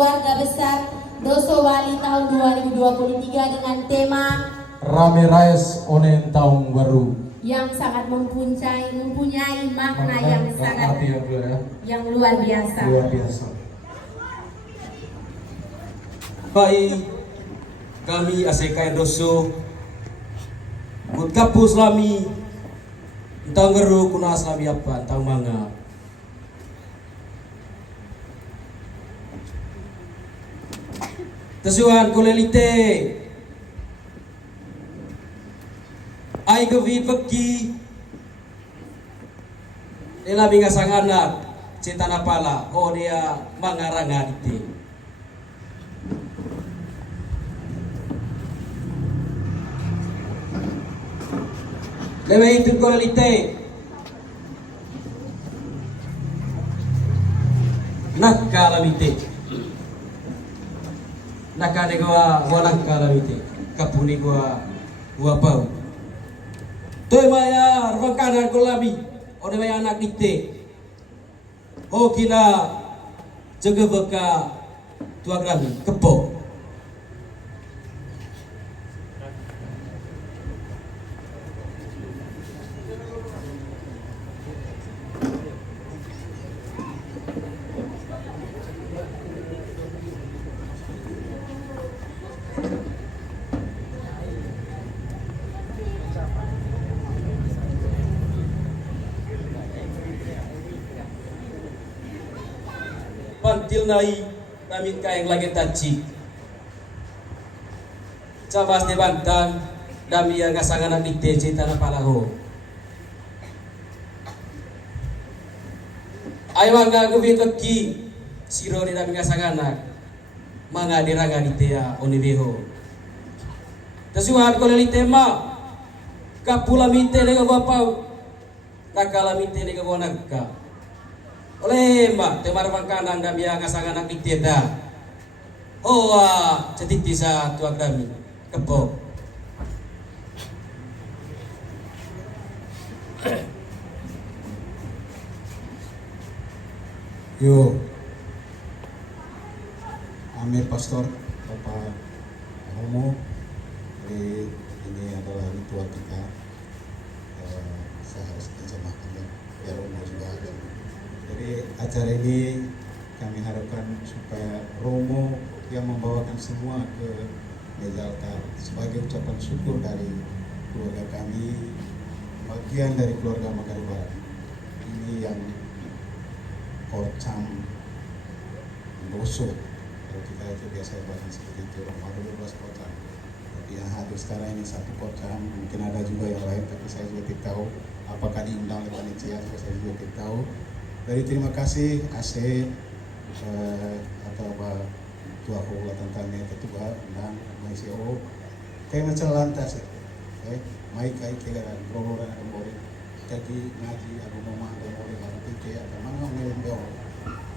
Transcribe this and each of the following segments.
Keluarga Besar Doso Wali tahun 2023 dengan tema Rame Rais Onen Tahun Baru yang sangat mempunyai makna yang sangat arti yang luar biasa. luar biasa. Baik, kami ASEKA Doso Kut kapus lami Entang ngeru kuna aslami apa Entang manga Tesuan kolelite Ai gevi peki Ela binga sang anak Cetana pala Oh dia mangaranga dite Lewe itu kolelite Nakalamite Nakane gua nakalamite Kapuni gua pau Toy maya rakanan kolami Ode maya anak dite Oh kina Jaga beka Tua grami Kepo Pantil nai kami kaeng lagi taci cabas di bantan dami yang ngasangan di TC tanah palaho ayo mangga gubin kaki siro di dami ngasangan mangga diranga di tea onibeho tasuhan koleli tema kapula mite dengan bapau nakala mite dengan bonaka oleh mbak temar makanan dan biang ngasangan anak diktiada oh cetik bisa tuak dami kepo Yo, Amir Pastor Bapak Romo, ini adalah ritual kita. Saya harus terjemahkan ya Romo juga ada. Jadi acara ini kami harapkan supaya Romo yang membawakan semua ke meja altar sebagai ucapan syukur dari keluarga kami, bagian dari keluarga Manggarai Barat. Ini yang Korcam Doso, kalau kita itu biasa bahkan seperti itu, ada 12 Korcam. Tapi yang hadir sekarang ini satu Korcam, mungkin ada juga yang lain, tapi saya juga tidak tahu apakah diundang oleh panitia, saya juga tidak tahu. Dari terima kasih AC atau Tua Hula tentangnya ketua dan MCO kayak macam lantas mai kai keleran program kembali jadi ngaji aku mama dan boleh harus pikir atau mana melembeo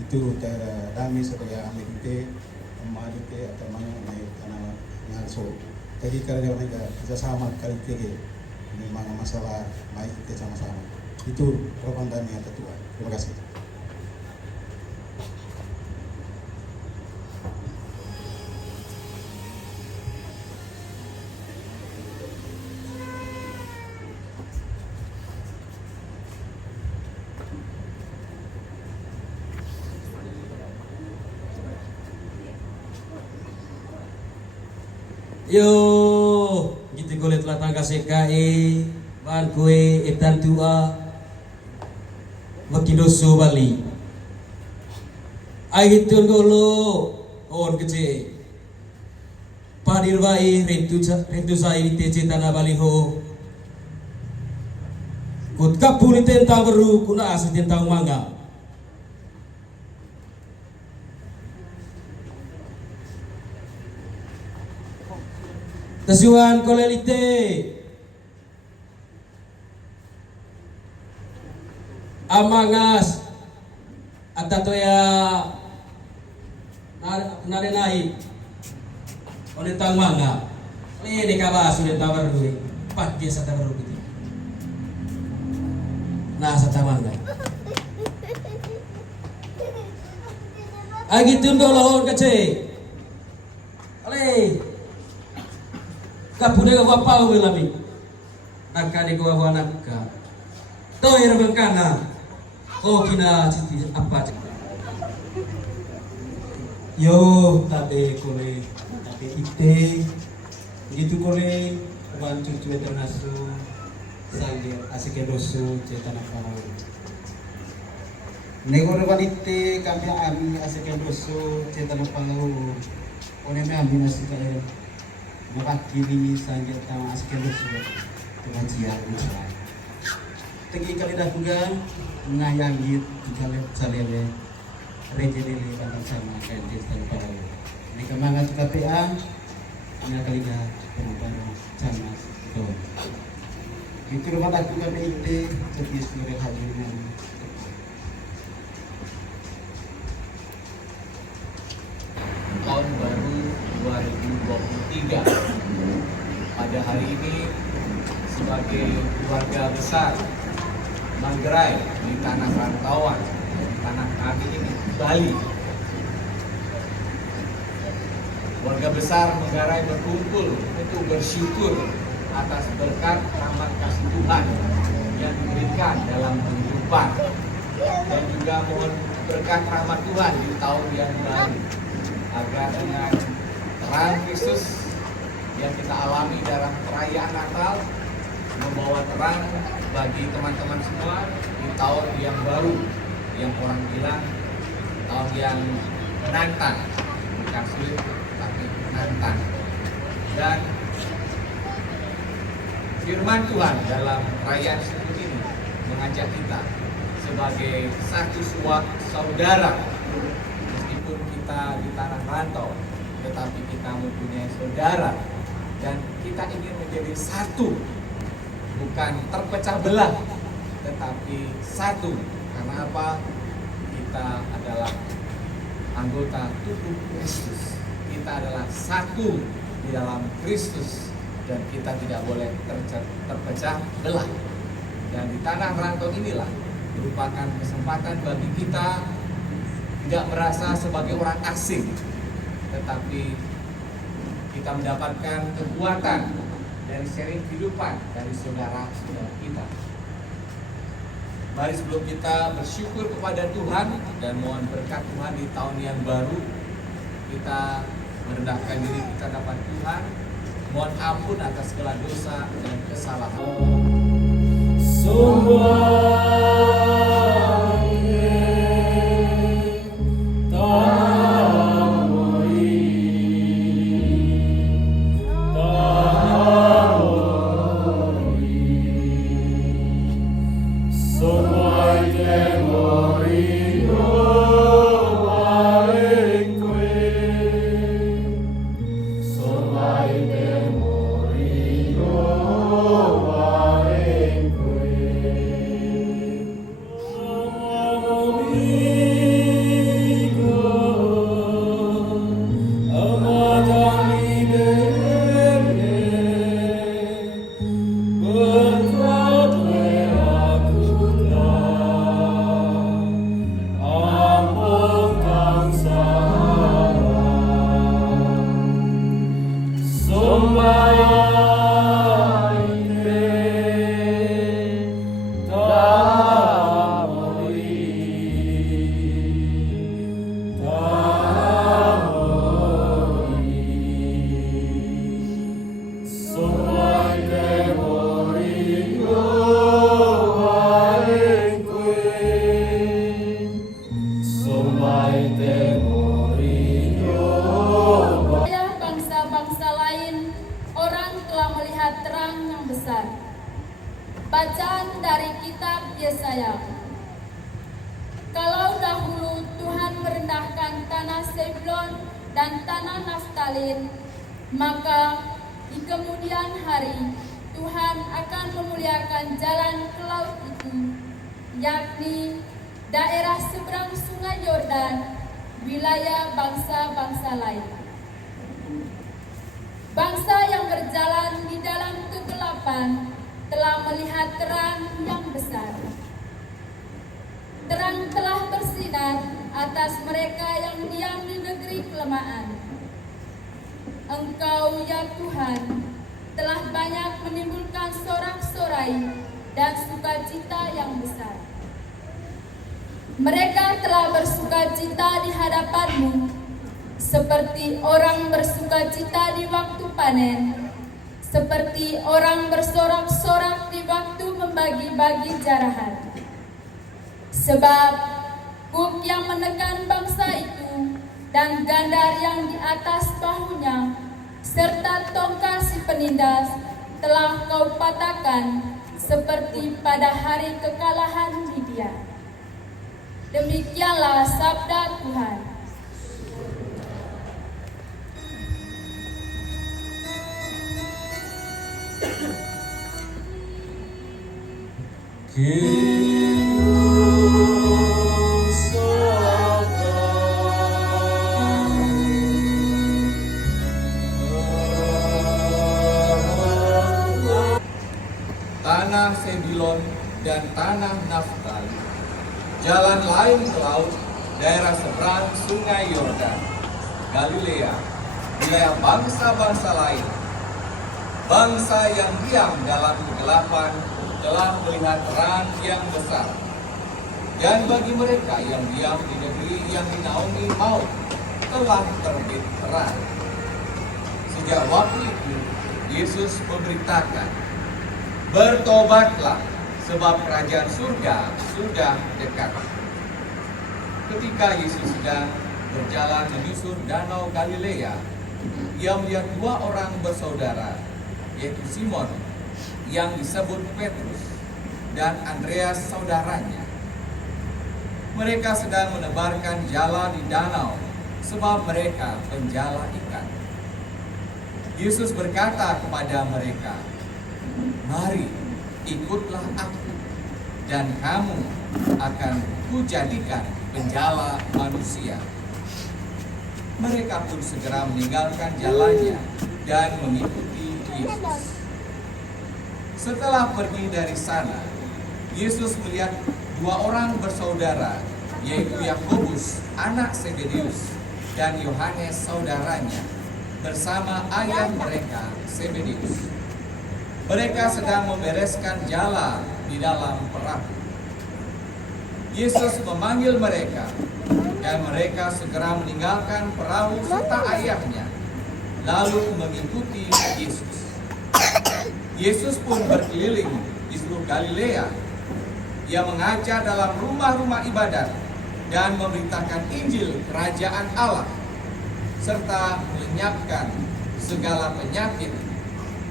itu dami sebagai amite emadite atau mana naik karena ngalso jadi karena mereka kerjasama kali tiga memang masalah mai kita sama-sama itu program dami atau tua. Terima kasih. Yo, gitu kulit latang KCKI, bahan kue, etan tua, Makidoso Bali. Ay gitu golo, on kece. Padir bai rentu sai di TC tanah Bali ho. Kut kapuri tentang beru kuna asli tentang mangga. Tesuan kolelite amangas atato ya narenai onetang manga ini kabas sudah tawar dulu pakai sata baru gitu nah sata manga Agi tundo lohon kace. Ale. Kapude ka wapa ulami. Nakade ko wa nakka. Toir bengkana. Oh kina citi apa? Yo tabe kole tabe ite gitu kole wan cucu ternasu sange asike dosu cetana kalau negoro wanite kami ami asike dosu cetana kalau one me ami nasika makakiri sange tama asike dosu pengajian tegi kali dah juga ngayangit kali salele rejelele tentang sama kan distan para ini kemangat KPA ini kali dah perubahan sama itu itu rumah aku kan itu jadi seluruh hadirin tahun baru 2023. Pada hari ini sebagai keluarga besar Manggarai di tanah rantauan, di tanah kami ini Bali. Keluarga besar Manggarai berkumpul untuk bersyukur atas berkat rahmat kasih Tuhan yang diberikan dalam kehidupan, dan juga mohon berkat rahmat Tuhan di tahun yang baru, agar dengan terang Kristus yang kita alami dalam perayaan Natal membawa terang bagi teman-teman semua di tahun yang baru, yang orang bilang tahun yang menantang, bukan sulit tapi menantang. Dan firman Tuhan dalam perayaan sebut ini mengajak kita sebagai satu saudara, meskipun kita di tanah rantau, tetapi kita mempunyai saudara dan kita ingin menjadi satu, bukan terpecah belah, tetapi satu. Karena apa? Kita adalah anggota tubuh Kristus. Kita adalah satu di dalam Kristus dan kita tidak boleh terpecah belah. Dan di tanah rantau inilah merupakan kesempatan bagi kita tidak merasa sebagai orang asing, tetapi kita mendapatkan kekuatan dan sharing kehidupan dari saudara-saudara kita. Mari sebelum kita bersyukur kepada Tuhan dan mohon berkat Tuhan di tahun yang baru, kita merendahkan diri kita dapat Tuhan, mohon ampun atas segala dosa dan kesalahan. Bangsa-bangsa lain, orang telah melihat terang yang besar. Bacaan dari kitab Yesaya. Kalau dahulu Tuhan merendahkan tanah Zebulon dan tanah Naftalin, maka di kemudian hari Tuhan akan memuliakan jalan ke laut itu, yakni daerah seberang sungai Yordan, wilayah bangsa-bangsa lain. Bangsa yang berjalan di dalam kegelapan telah melihat terang yang besar. Terang telah bersinar atas mereka yang diam di negeri kelemahan. Engkau ya Tuhan telah banyak menimbulkan sorak-sorai dan sukacita yang besar. Mereka telah bersukacita di hadapan-Mu, seperti orang bersukacita di waktu panen, seperti orang bersorak-sorak di waktu membagi-bagi jarahan. Sebab kuk yang menekan bangsa itu dan gandar yang di atas bahunya, serta tongkat si penindas telah Kau patahkan seperti pada hari kekalahan Midian. Demikianlah sabda Tuhan. Tanah Sebilon dan tanah Naftali, jalan lain ke laut, daerah seberang sungai Yordan, Galilea, wilayah bangsa-bangsa lain. Bangsa yang diam dalam kegelapan telah melihat terang yang besar. Dan bagi mereka yang diam di negeri yang dinaungi maut, telah terbit terang. Sejak waktu itu, Yesus memberitakan, bertobatlah, sebab kerajaan surga sudah dekat. Ketika Yesus sedang berjalan menyusur danau Galilea, ia melihat dua orang bersaudara, yaitu Simon yang disebut Petrus dan Andreas saudaranya. Mereka sedang menebarkan jala di danau, sebab mereka penjala ikan. Yesus berkata kepada mereka, mari ikutlah aku, dan kamu akan kujadikan penjala manusia. Mereka pun segera meninggalkan jalannya dan mengikuti Yesus. Setelah pergi dari sana, Yesus melihat dua orang bersaudara, yaitu Yakobus anak Zebedeus dan Yohanes saudaranya, bersama ayah mereka Zebedeus. Mereka sedang membereskan jala di dalam perahu. Yesus memanggil mereka, dan mereka segera meninggalkan perahu serta ayahnya, lalu mengikuti Yesus. Yesus pun berkeliling di seluruh Galilea. Ia mengajar dalam rumah-rumah ibadat dan memberitakan Injil Kerajaan Allah, serta melenyapkan segala penyakit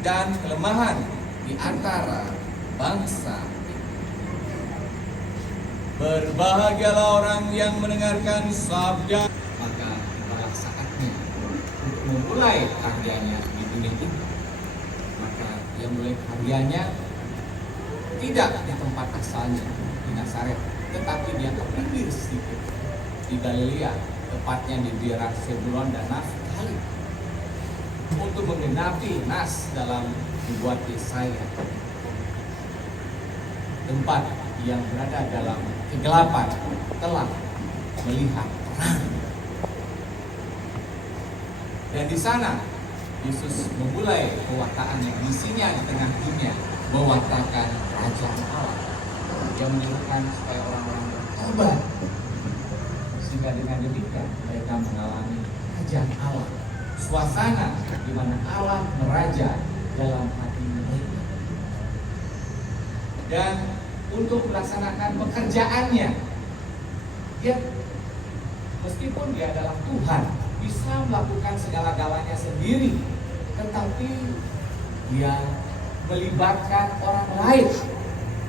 dan kelemahan di antara bangsa. Berbahagialah orang yang mendengarkan sabda, maka pada saatnya untuk memulai karyanya di dunia ini. Maka ia mulai karyanya tidak di tempat asalnya di Nazaret, tetapi dia terpinggir sedikit di Galilea, tepatnya di daerah Zebulon dan Naftali, untuk menggenapi nas dalam dibuat Yesaya, tempat yang berada dalam kegelapan telah melihat terang. Dan di sana Yesus memulai pewartaannya, misinya di tengah dunia, mewartakan kerajaan Allah. Dia menyerukan supaya orang-orang bertobat, sehingga dengan demikian mereka mengalami kerajaan Allah, suasana di mana Allah meraja dalam hati mereka. Dan untuk melaksanakan pekerjaannya, dia meskipun dia adalah Tuhan, bisa melakukan segala-galanya sendiri, tetapi dia melibatkan orang lain.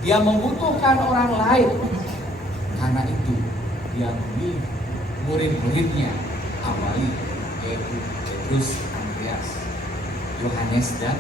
Dia membutuhkan orang lain. Karena itu dia memilih murid-muridnya awali, yaitu Petrus, Andreas, Yohanes, dan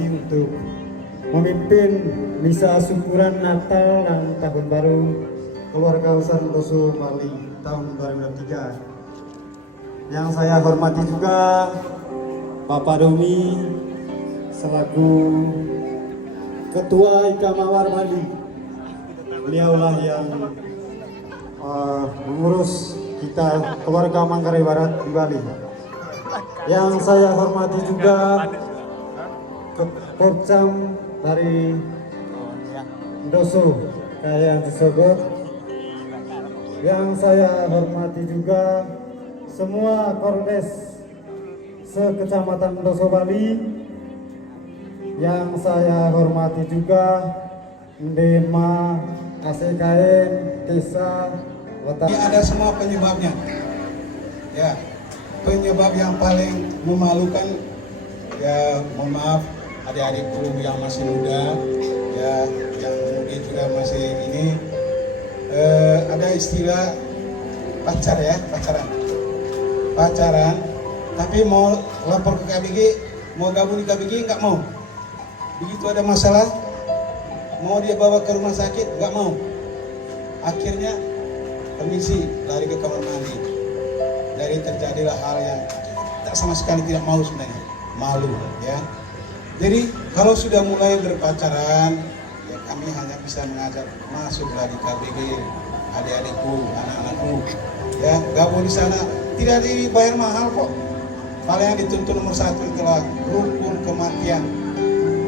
kami untuk memimpin misa syukuran Natal dan Tahun Baru keluarga besar Ndoso Bali tahun 2023. Yang saya hormati juga Bapak Domi selaku Ketua IKA Mawar Bali. Beliaulah yang mengurus kita keluarga Manggarai Barat di Bali. Yang saya hormati juga Korcam dari Ndoso Kayan Cisogot. Yang saya hormati juga semua Kordes sekecamatan Ndoso Bali. Yang saya hormati juga Ndema, ASEKN, Desa, Ini ada semua penyebabnya. Ya, penyebab yang paling memalukan, ya mohon maaf adik-adikku yang masih muda, ya yang mungkin juga masih ini ada istilah pacaran, tapi mau lapor ke KBG, mau gabung di KBG nggak mau. Begitu ada masalah, mau dia bawa ke rumah sakit nggak mau. Akhirnya permisi lari ke kamar mandi. Dari terjadilah hal yang tak sama sekali tidak mau sebenarnya, malu ya. Jadi kalau sudah mulai berpacaran, ya kami hanya bisa mengajak masuklah di KBG, adik-adikku, anak-anakku, ya gabung di sana, tidak dibayar mahal kok. Hal yang dituntut nomor 1 itulah rukun kematian,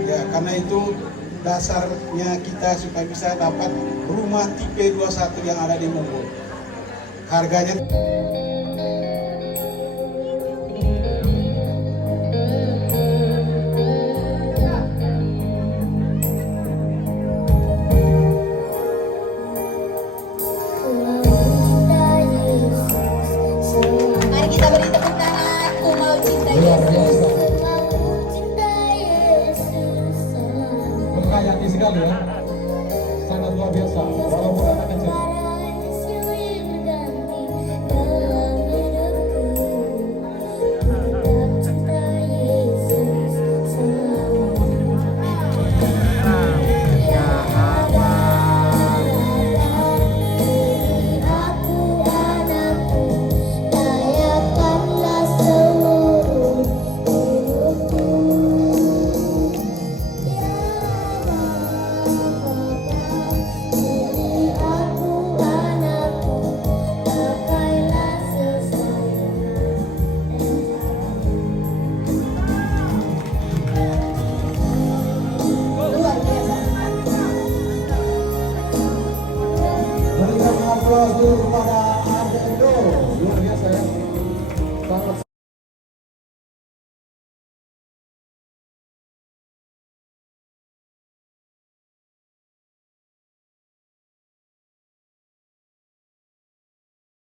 ya karena itu dasarnya kita supaya bisa dapat rumah tipe 21 yang ada di Mumbul. Harganya Mari kita beri tepuk tangan. Ku mau cinta Yesus. Menghayati sekali ya, sangat luar biasa. Walaupun anak kecil.